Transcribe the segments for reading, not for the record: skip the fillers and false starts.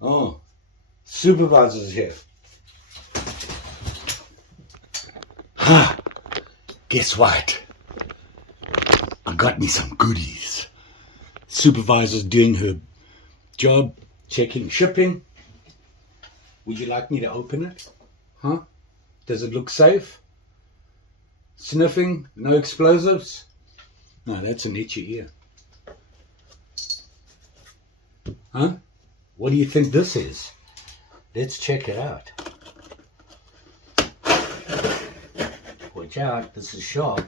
Oh, supervisor's here. Guess what? I got me some goodies. Supervisor's doing her job, checking shipping. Would you like me to open it? Huh? Does it look safe? Sniffing? No explosives? No, that's an itchy ear. Huh? What do you think this is? Let's check it out. Watch out, this is sharp.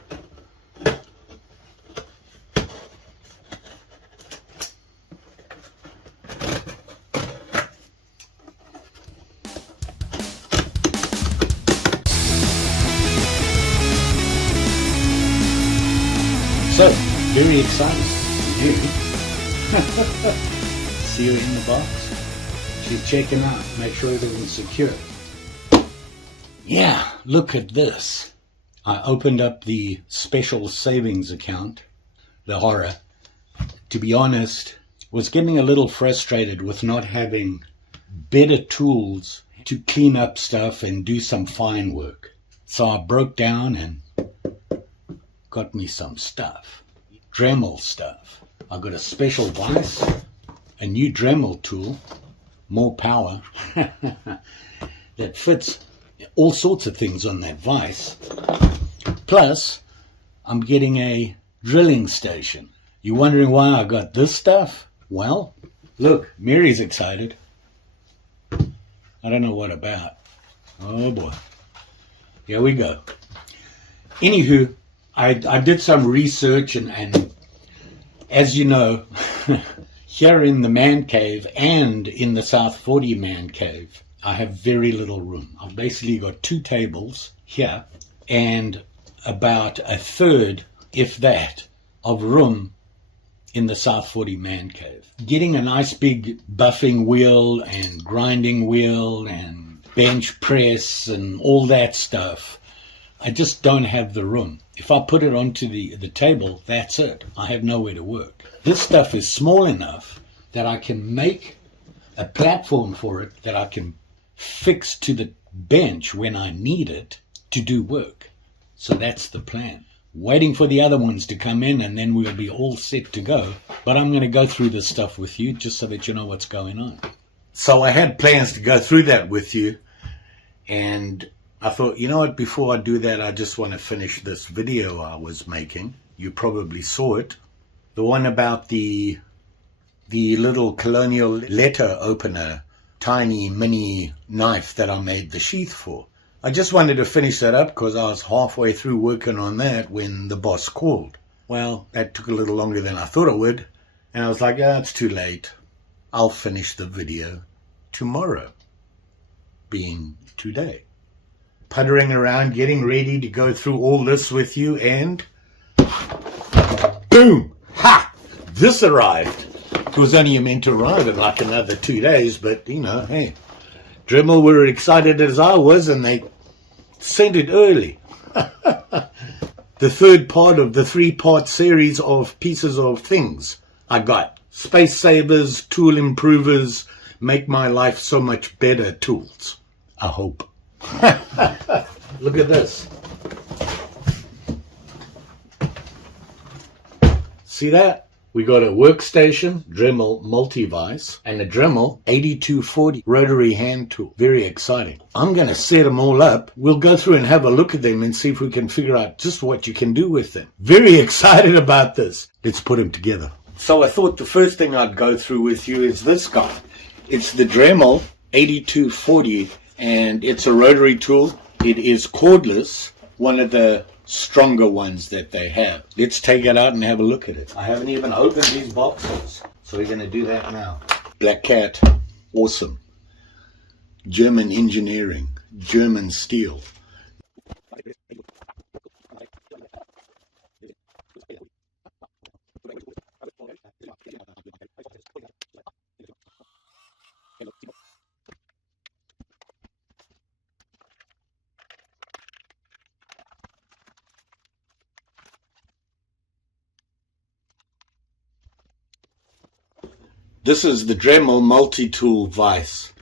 So, very excited. You. See her in the box. She's checking out, make sure everything's secure. Yeah, look at this. I opened up the special savings account, the horror. To be honest, was getting a little frustrated with not having better tools to clean up stuff and do some fine work. So I broke down and got me some stuff. Dremel stuff. I got a special vise, a new Dremel tool, more power, that fits all sorts of things on that vise. Plus, I'm getting a drilling station. You wondering why I got this stuff? Well, look, Mary's excited. I don't know what about. Oh boy. Here we go. Anywho, I did some research and as you know, here in the man cave and in the South 40 man cave, I have very little room. I've basically got 2 tables here and about a third, if that, of room in the South 40 man cave. Getting a nice big buffing wheel and grinding wheel and bench press and all that stuff, I just don't have the room. If I put it onto the table, that's it. I have nowhere to work. This stuff is small enough that I can make a platform for it that I can fix to the bench when I need it to do work. So that's the plan. Waiting for the other ones to come in and then we'll be all set to go. But I'm going to go through this stuff with you just so that you know what's going on. So I had plans to go through that with you, and I thought, you know what, before I do that, I just want to finish this video I was making. You probably saw it. The one about the little colonial letter opener, tiny mini knife that I made the sheath for. I just wanted to finish that up because I was halfway through working on that when the boss called. Well, that took a little longer than I thought it would. And I was like, it's too late. I'll finish the video tomorrow, being today. Puttering around, getting ready to go through all this with you, and boom! Ha! This arrived. It was only meant to arrive in like another 2 days, but you know, hey, Dremel were excited as I was, and they sent it early. The third part of the 3-part series of pieces of things I got. Space savers, tool improvers, make my life so much better tools. I hope. Look at this. See that? We got a Workstation Dremel Multi-Vise and a Dremel 8240 rotary hand tool. Very exciting. I'm going to set them all up. We'll go through and have a look at them and see if we can figure out just what you can do with them. Very excited about this. Let's put them together. So I thought the first thing I'd go through with you is this guy. It's the Dremel 8240 and it's a rotary tool. It is cordless, one of the stronger ones that they have. Let's take it out and have a look at it. I haven't even opened these boxes, so we're going to do that now. Black Cat, awesome. German engineering, German steel. This is the Dremel multi-tool vise.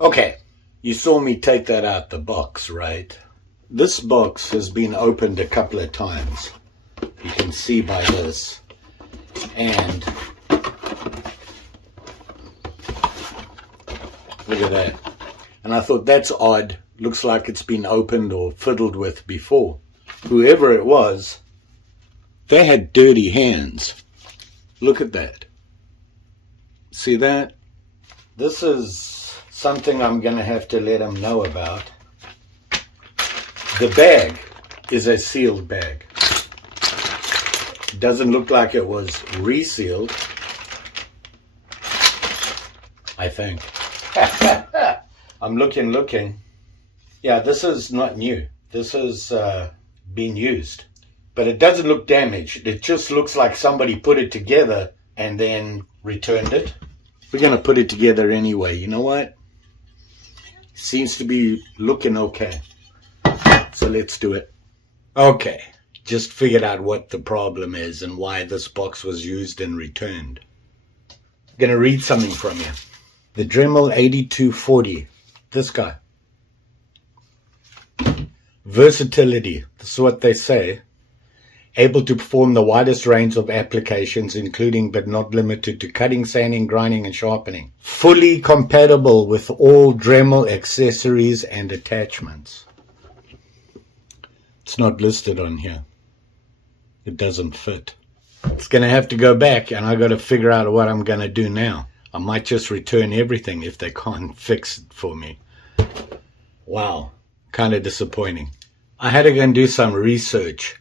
Okay, you saw me take that out the box, right? This box has been opened a couple of times. You can see by this. And look at that. And I thought, that's odd. Looks like it's been opened or fiddled with before. Whoever it was, they had dirty hands. Look at that. See that? This is something I'm going to have to let them know about. The bag is a sealed bag. It doesn't look like it was resealed, I think. I'm looking. Yeah, this is not new. This has been used. But it doesn't look damaged. It just looks like somebody put it together and then returned it. We're going to put it together anyway. You know what? Seems to be looking okay. So let's do it. Okay, just figured out what the problem is and why this box was used and returned. I'm going to read something from you. The Dremel 8240. This guy. Versatility. This is what they say. Able to perform the widest range of applications, including but not limited to cutting, sanding, grinding, and sharpening. Fully compatible with all Dremel accessories and attachments. It's not listed on here. It doesn't fit. It's going to have to go back, and I got to figure out what I'm going to do now. I might just return everything if they can't fix it for me. Wow, kind of disappointing. I had to go and do some research.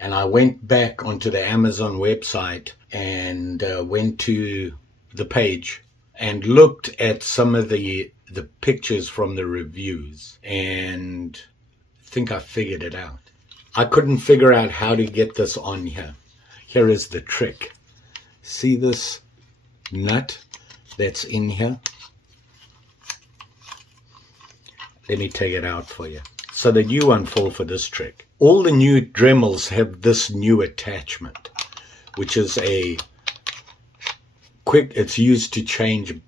And I went back onto the Amazon website and went to the page and looked at some of the pictures from the reviews. And I think I figured it out. I couldn't figure out how to get this on here. Here is the trick. See this nut that's in here? Let me take it out for you so that you won't fall for this trick. All the new Dremels have this new attachment, which is it's used to change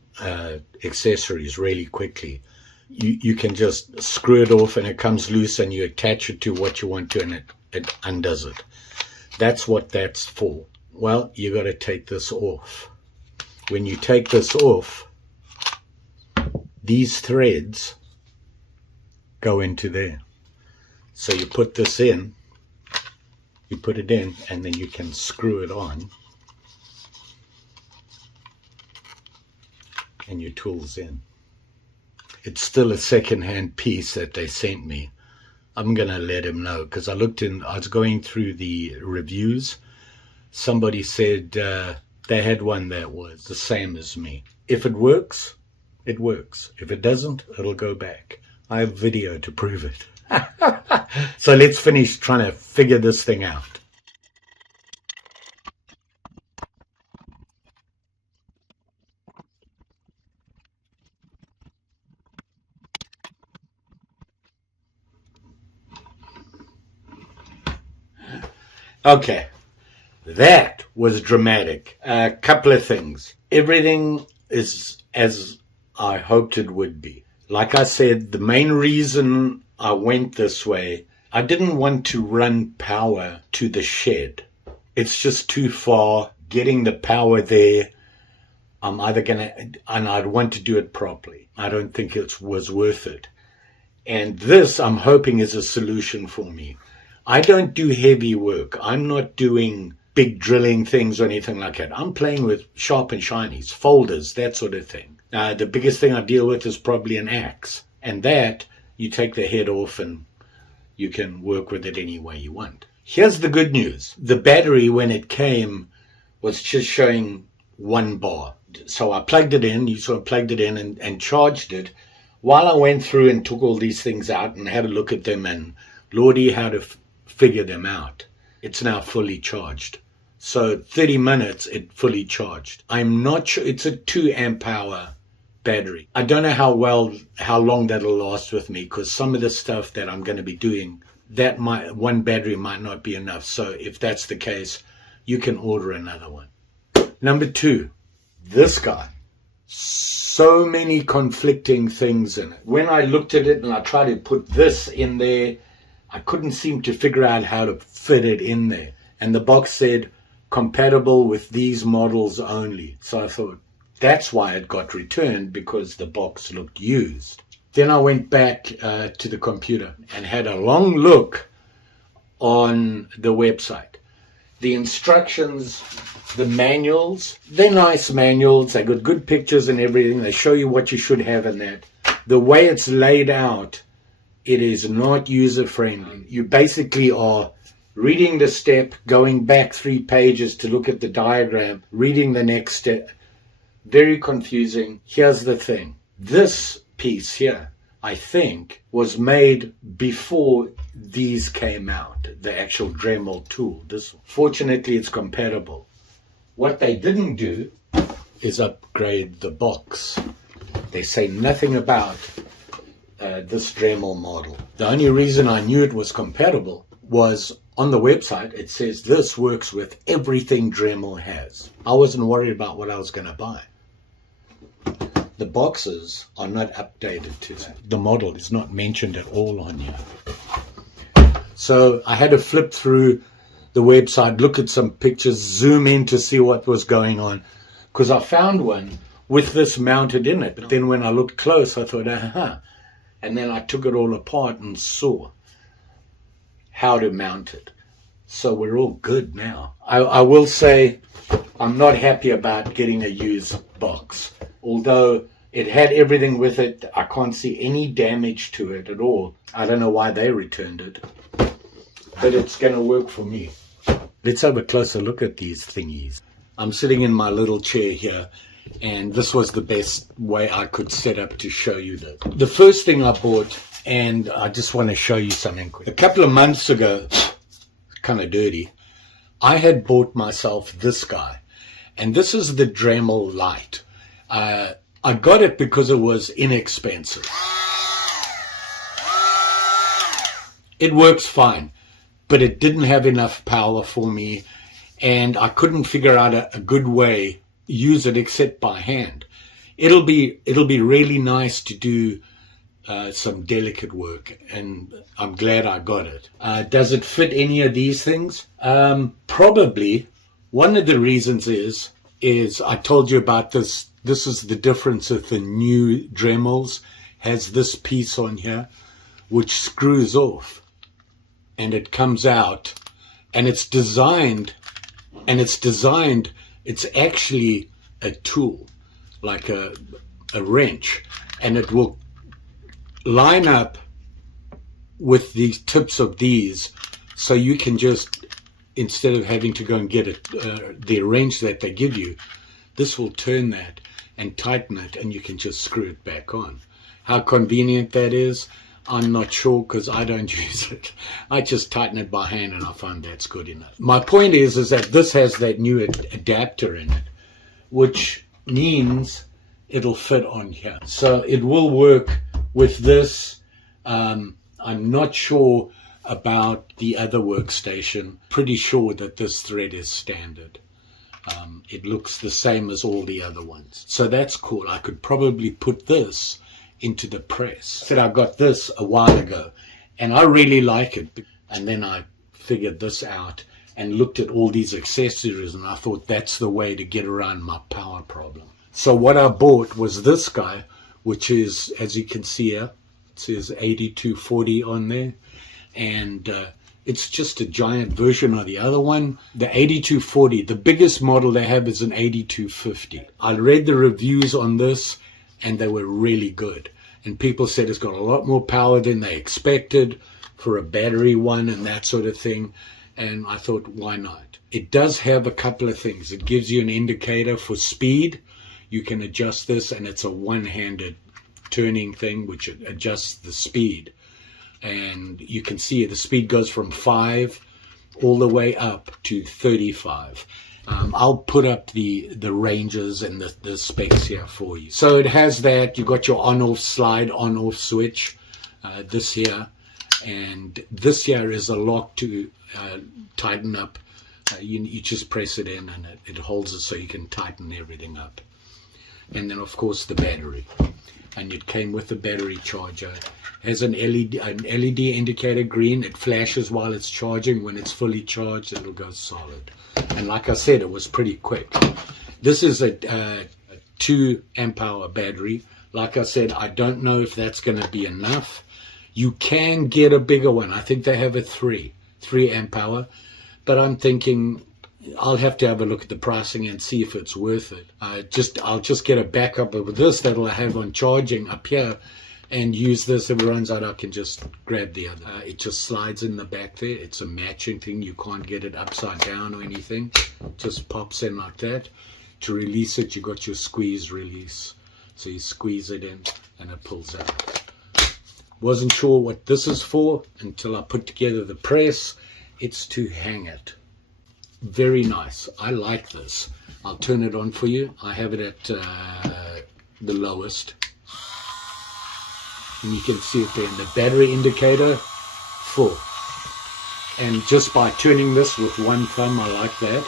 accessories really quickly. You can just screw it off and it comes loose and you attach it to what you want to and it undoes it. That's what that's for. Well, you got to take this off. When you take this off, these threads go into there. So you put this in, you put it in, and then you can screw it on, and your tool's in. It's still a second-hand piece that they sent me. I'm going to let him know, because I was going through the reviews. Somebody said they had one that was the same as me. If it works, it works. If it doesn't, it'll go back. I have video to prove it. So let's finish trying to figure this thing out. Okay, that was dramatic. A couple of things. Everything is as I hoped it would be. Like I said, the main reason I went this way, I didn't want to run power to the shed. It's just too far. Getting the power there I'm either gonna, and I'd want to do it properly. I don't think it was worth it. And this, I'm hoping, is a solution for me. I don't do heavy work. I'm not doing big drilling things or anything like that. I'm playing with sharp and shinies, folders, that sort of thing. The biggest thing I deal with is probably an axe. And that, you take the head off and you can work with it any way you want. Here's the good news. The battery, when it came, was just showing 1 bar. So I plugged it in, you sort of plugged it in and charged it. While I went through and took all these things out and had a look at them and lordy how to figure them out, it's now fully charged. So 30 minutes, it fully charged. I'm not sure, it's a 2 amp hour battery. I don't know how long that'll last with me, because some of the stuff that I'm going to be doing, that one battery might not be enough. So if that's the case, you can order another one. Number 2, this guy. So many conflicting things in it. When I looked at it and I tried to put this in there, I couldn't seem to figure out how to fit it in there. And the box said, compatible with these models only. So I thought, that's why it got returned, because the box looked used. Then I went back to the computer and had a long look on the website. The instructions, the manuals, they're nice manuals. They got good pictures and everything. They show you what you should have in that. The way it's laid out, it is not user-friendly. You basically are reading the step, going back 3 pages to look at the diagram, reading the next step. Very confusing. Here's the thing. This piece here, I think, was made before these came out, the actual Dremel tool. Fortunately, it's compatible. What they didn't do is upgrade the box. They say nothing about this Dremel model. The only reason I knew it was compatible was on the website. It says this works with everything Dremel has. I wasn't worried about what I was going to buy. The boxes are not updated to that. The model is not mentioned at all on here. So I had to flip through the website, look at some pictures, zoom in to see what was going on, because I found one with this mounted in it. But then when I looked close, I thought, and then I took it all apart and saw how to mount it. So we're all good now. I will say I'm not happy about getting a used box. Although it had everything with it, I can't see any damage to it at all. I don't know why they returned it, but it's going to work for me. Let's have a closer look at these thingies. I'm sitting in my little chair here, and this was the best way I could set up to show you this. The first thing I bought, and I just want to show you something quick. A couple of months ago, kind of dirty, I had bought myself this guy, and this is the Dremel Lite. I got it because it was inexpensive. It works fine, but it didn't have enough power for me, and I couldn't figure out a good way to use it except by hand. It'll be really nice to do some delicate work, and I'm glad I got it. Does it fit any of these things? Probably. One of the reasons is I told you about this. This is the difference with the new Dremels. Has this piece on here which screws off and it comes out, and it's designed, it's actually a tool, like a wrench, and it will line up with the tips of these, so you can just, instead of having to go and get the wrench that they give you, this will turn that and tighten it, and you can just screw it back on. How convenient that is, I'm not sure, because I don't use it. I just tighten it by hand, and I find that's good enough. My point is that this has that new adapter in it, which means it'll fit on here. So it will work with this. I'm not sure about the other workstation. Pretty sure that this thread is standard. It looks the same as all the other ones. So that's cool. I could probably put this into the press. Said I got this a while ago, and I really like it. And then I figured this out and looked at all these accessories, and I thought that's the way to get around my power problem. So what I bought was this guy, which is, as you can see here, it says 8240 on there, and it's just a giant version of the other one. The 8240, the biggest model they have is an 8250. I read the reviews on this and they were really good, and people said it's got a lot more power than they expected for a battery one and that sort of thing. And I thought, why not? It does have a couple of things. It gives you an indicator for speed. You can adjust this, and it's a one-handed turning thing which adjusts the speed. And you can see the speed goes from 5 all the way up to 35. I'll put up the ranges and the specs here for you. So it has that. You got your on-off slide, on-off switch, this here. And this here is a lock to tighten up. You just press it in and it holds it so you can tighten everything up. And then of course the battery, and it came with the battery charger. Has an LED indicator green. It flashes while it's charging. When it's fully charged, it'll go solid. And like I said, it was pretty quick. This is a 2 amp hour battery. Like I said, I don't know if that's going to be enough. You can get a bigger one. I think they have a 3 amp hour, but I'm thinking I'll have to have a look at the pricing and see if it's worth it. I'll just get a backup of this that'll have on charging up here, and use this. If it runs out, I can just grab the other. It just slides in the back there. It's a matching thing. You can't get it upside down or anything. It just pops in like that. To release it, you got your squeeze release. So you squeeze it in and it pulls out. Wasn't sure what this is for until I put together the press. It's to hang it. Very nice. I like this. I'll turn it on for you. I have it at the lowest. And you can see it there in the battery indicator, full. And just by turning this with one thumb, I like that.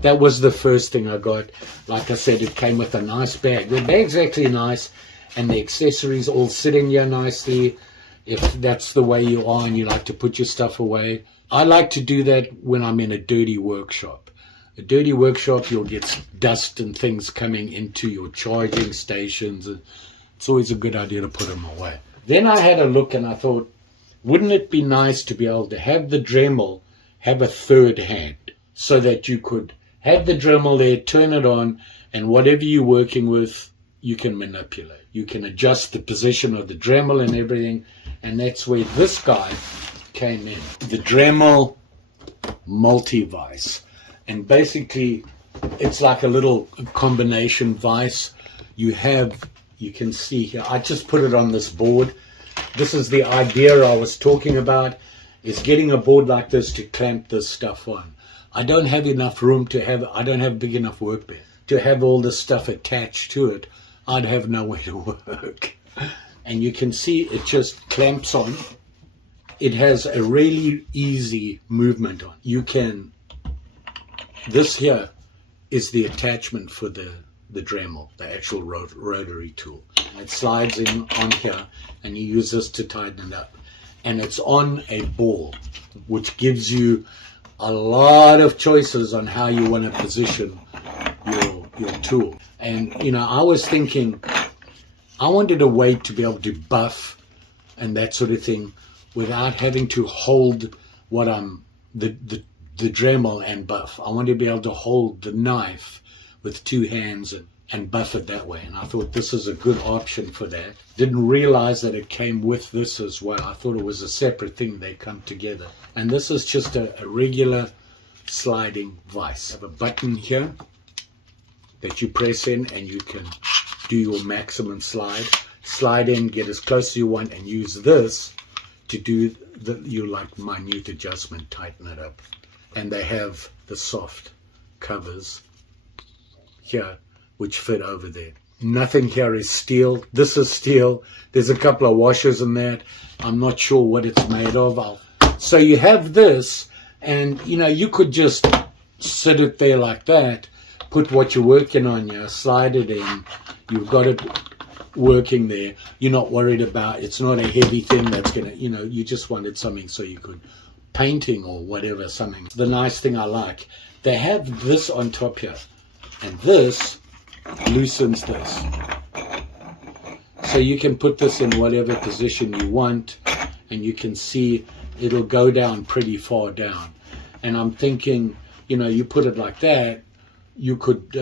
That was the first thing I got. Like I said, it came with a nice bag. The bag's actually nice, and the accessories all sitting here nicely. If that's the way you are and you like to put your stuff away. I like to do that when I'm in a dirty workshop. A dirty workshop, you'll get dust and things coming into your charging stations. It's always a good idea to put them away. Then I had a look and I thought, wouldn't it be nice to be able to have the Dremel have a third hand, so that you could have the Dremel there, turn it on, and whatever you're working with, you can manipulate. You can adjust the position of the Dremel and everything, and that's where this guy came in. The Dremel Multi-Vise. And basically, it's like a little combination vise. You can see here, I just put it on this board. This is the idea I was talking about, is getting a board like this to clamp this stuff on. I don't have enough room to have, I don't have big enough workbench to have all this stuff attached to it. I'd have nowhere to work. And you can see it just clamps on. It has a really easy movement on. You can, this here is the attachment for the Dremel, the actual rotary tool. It slides in on here, and you use this to tighten it up. And it's on a ball, which gives you a lot of choices on how you want to position your tool. And you know, I was thinking, I wanted a way to be able to buff and that sort of thing without having to hold what the Dremel and buff. I wanted to be able to hold the knife with two hands and buff it that way. And I thought this is a good option for that. Didn't realize that it came with this as well. I thought it was a separate thing. They come together. And this is just a regular sliding vise. You have a button here that you press in, and you can do your maximum slide. Slide in, get as close as you want, and use this to do your like minute adjustment, tighten it up. And they have the soft covers here which fit over there. Nothing here is steel. This is steel. There's a couple of washers in that. I'm not sure what it's made of. So you have this, and you know, you could just sit it there like that, put what you're working on here, slide it in, you've got it working there. You're not worried about, it's not a heavy thing that's gonna, you know, you just wanted something so you could painting or whatever, something. The nice thing I like, they have this on top here, and this loosens this. So you can put this in whatever position you want, and you can see it'll go down pretty far down. And I'm thinking, you know, you put it like that, you could,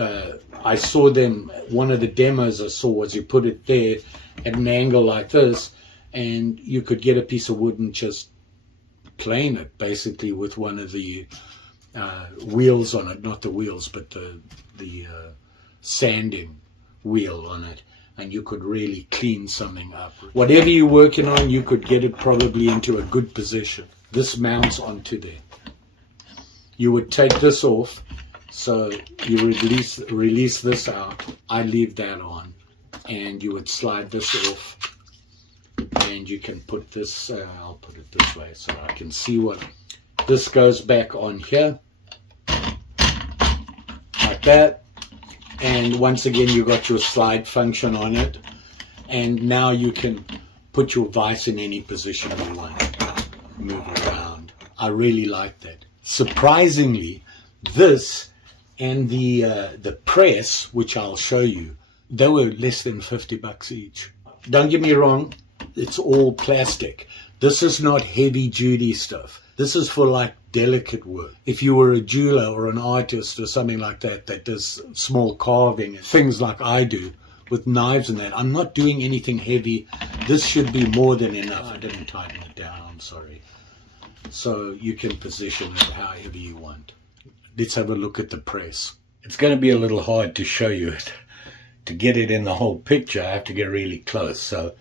I saw them, one of the demos I saw was you put it there at an angle like this, and you could get a piece of wood and just plane it basically with one of the wheels on it, not the wheels, but the sanding wheel on it, and you could really clean something up. Whatever you're working on, you could get it probably into a good position. This mounts onto there. You would take this off, so you release this out. I leave that on, and you would slide this off, and you can put this, I'll put it this way so I can see what, this goes back on here, like that, and once again you got your slide function on it, and now you can put your vise in any position you want, move it around. I really like that. Surprisingly, this and the press, which I'll show you, they were less than 50 bucks each. Don't get me wrong, it's all plastic. This is not heavy duty stuff. This is for like delicate work. If you were a jeweler or an artist or something like that that does small carving and things like I do with knives and that, I'm not doing anything heavy. This should be more than enough. I didn't tighten it down, I'm sorry. So you can position it however you want. Let's have a look at the press. It's going to be a little hard to show you it. To get it in the whole picture, I have to get really close. So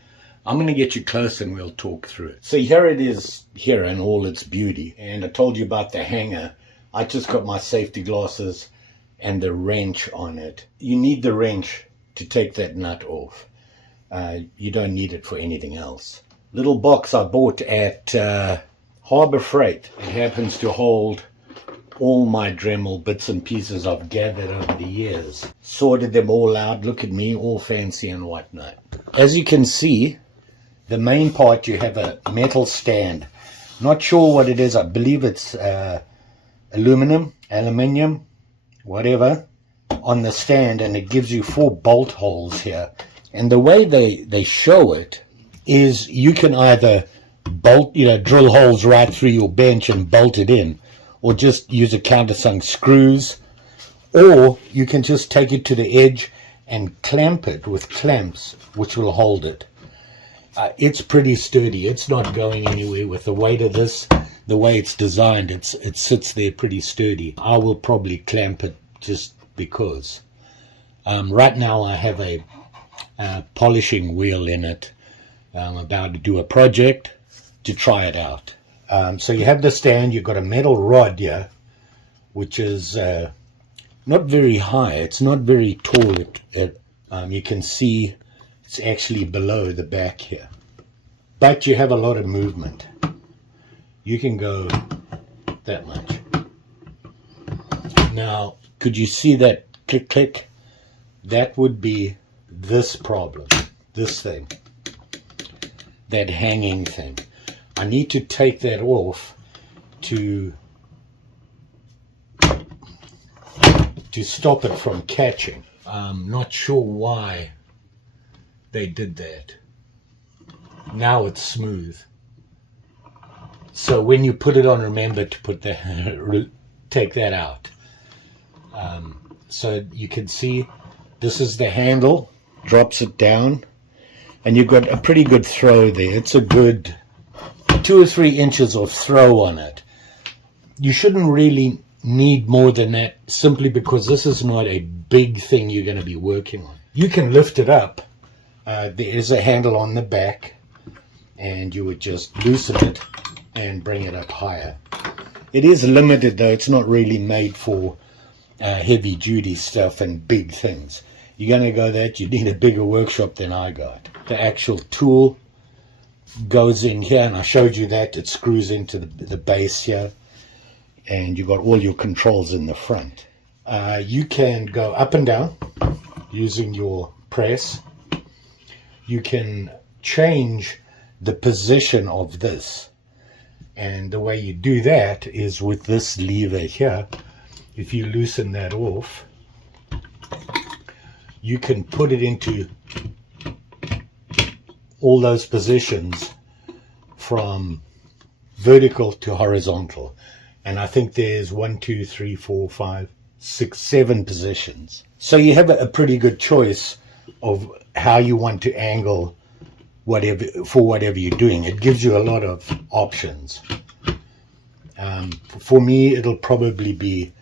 I'm going to get you close and we'll talk through it. So here it is here in all its beauty. And I told you about the hanger. I just got my safety glasses and the wrench on it. You need the wrench to take that nut off. You don't need it for anything else. Little box I bought at Harbor Freight. It happens to hold all my Dremel bits and pieces I've gathered over the years. Sorted them all out. Look at me, all fancy and whatnot. As you can see, the main part, you have a metal stand. Not sure what it is. I believe it's aluminium, whatever, on the stand, and it gives you 4 bolt holes here. And the way they show it is you can either bolt, drill holes right through your bench and bolt it in, or just use a countersunk screws, or you can just take it to the edge and clamp it with clamps, which will hold it. It's pretty sturdy. It's not going anywhere with the weight of this. The way it's designed, it sits there pretty sturdy. I will probably clamp it just because. Right now I have a polishing wheel in it. I'm about to do a project to try it out. So you have the stand, you've got a metal rod here, which is not very high, it's not very tall. You can see it's actually below the back here. But you have a lot of movement. You can go that much. Now, could you see that click, click? That would be this problem, this thing, that hanging thing. I need to take that off to stop it from catching. I'm not sure why they did that. Now it's smooth. So when you put it on, remember to put that, take that out. So you can see this is the handle, drops it down, and you've got a pretty good throw there. It's a good 2 or 3 inches of throw on it. You shouldn't really need more than that, simply because this is not a big thing you're going to be working on. You can lift it up. There is a handle on the back, and you would just loosen it and bring it up higher. It is limited though. It's not really made for heavy duty stuff and big things. You're going to go that, you need a bigger workshop than I got. The actual tool goes in here, and I showed you that. It screws into the base here, and you've got all your controls in the front. You can go up and down using your press. You can change the position of this, And the way you do that is with this lever here. If you loosen that off, you can put it into all those positions from vertical to horizontal. And I think there's 1, 2, 3, 4, 5, 6, 7 positions. So you have a pretty good choice of how you want to angle whatever you're doing. It gives you a lot of options. For me, it'll probably be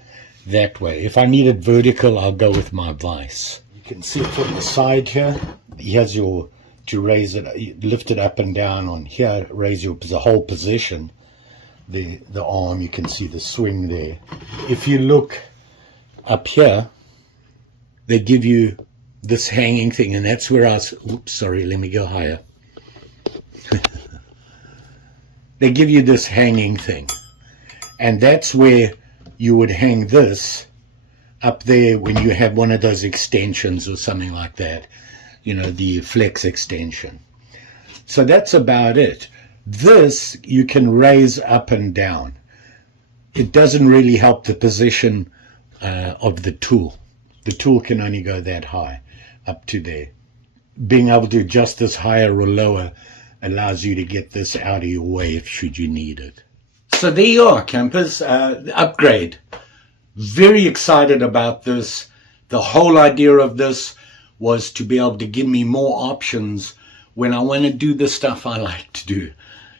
that way. If I need it vertical, I'll go with my vise. You can see from the side here, here's your, to raise it, lift it up and down on here, raise the whole position. The arm, you can see the swing there. If you look up here, they give you this hanging thing, and that's where I was, oops, sorry, let me go higher. They give you this hanging thing, and that's where you would hang this up there when you have one of those extensions or something like that, you know, the flex extension. So that's about it. This you can raise up and down. It doesn't really help the position of the tool. The tool can only go that high, up to there. Being able to adjust this higher or lower allows you to get this out of your way if should you need it. So there you are, campers, the upgrade. Very excited about this. The whole idea of this was to be able to give me more options when I want to do the stuff I like to do.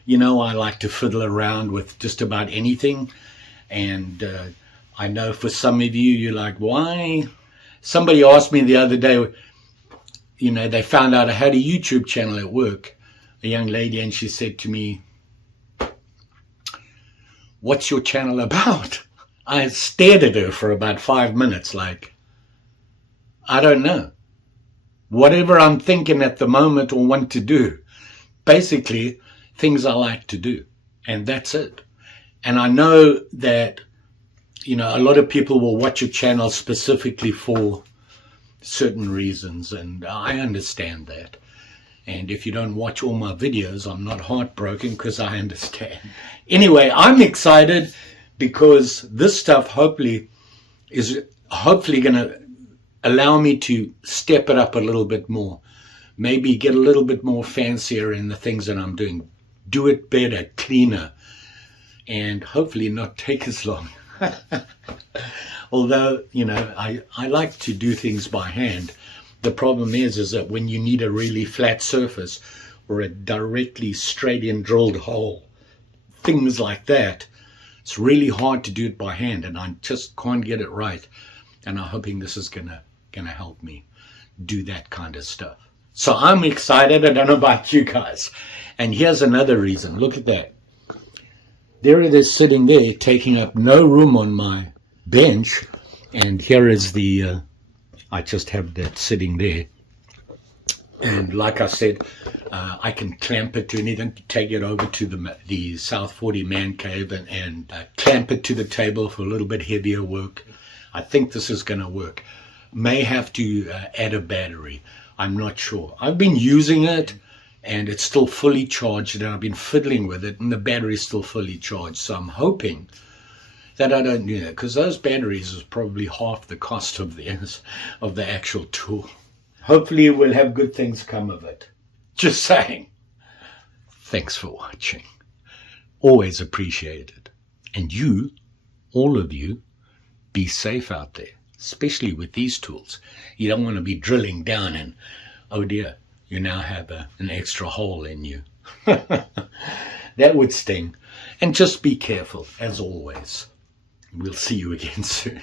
You know, I like to fiddle around with just about anything. And I know for some of you, you're like, why? Somebody asked me the other day, you know, they found out I had a YouTube channel at work, a young lady, and she said to me, what's your channel about? I stared at her for about 5 minutes like, I don't know. Whatever I'm thinking at the moment or want to do. Basically, things I like to do. And that's it. And I know that, you know, a lot of people will watch a channel specifically for certain reasons, and I understand that. And if you don't watch all my videos, I'm not heartbroken because I understand. Anyway, I'm excited because this stuff hopefully is going to allow me to step it up a little bit more. Maybe get a little bit more fancier in the things that I'm doing. Do it better, cleaner, and hopefully not take as long. Although, you know, I like to do things by hand. The problem is that when you need a really flat surface or a directly straight in drilled hole, things like that, it's really hard to do it by hand, and I just can't get it right. And I'm hoping this is gonna help me do that kind of stuff. So I'm excited. I don't know about you guys. And here's another reason. Look at that. There it is sitting there, taking up no room on my bench. And here is the, I just have that sitting there. And like I said, I can clamp it to anything, take it over to the South 40 man cave and clamp it to the table for a little bit heavier work. I think this is going to work. May have to add a battery. I'm not sure. I've been using it and it's still fully charged, and I've been fiddling with it and the battery's still fully charged. So I'm hoping that I don't need it, because those batteries is probably half the cost of the actual tool. Hopefully we'll have good things come of it. Just saying. Thanks for watching. Always appreciated. And you, all of you, be safe out there, especially with these tools. You don't want to be drilling down and, oh dear, you now have an extra hole in you. That would sting. And just be careful, as always. We'll see you again soon.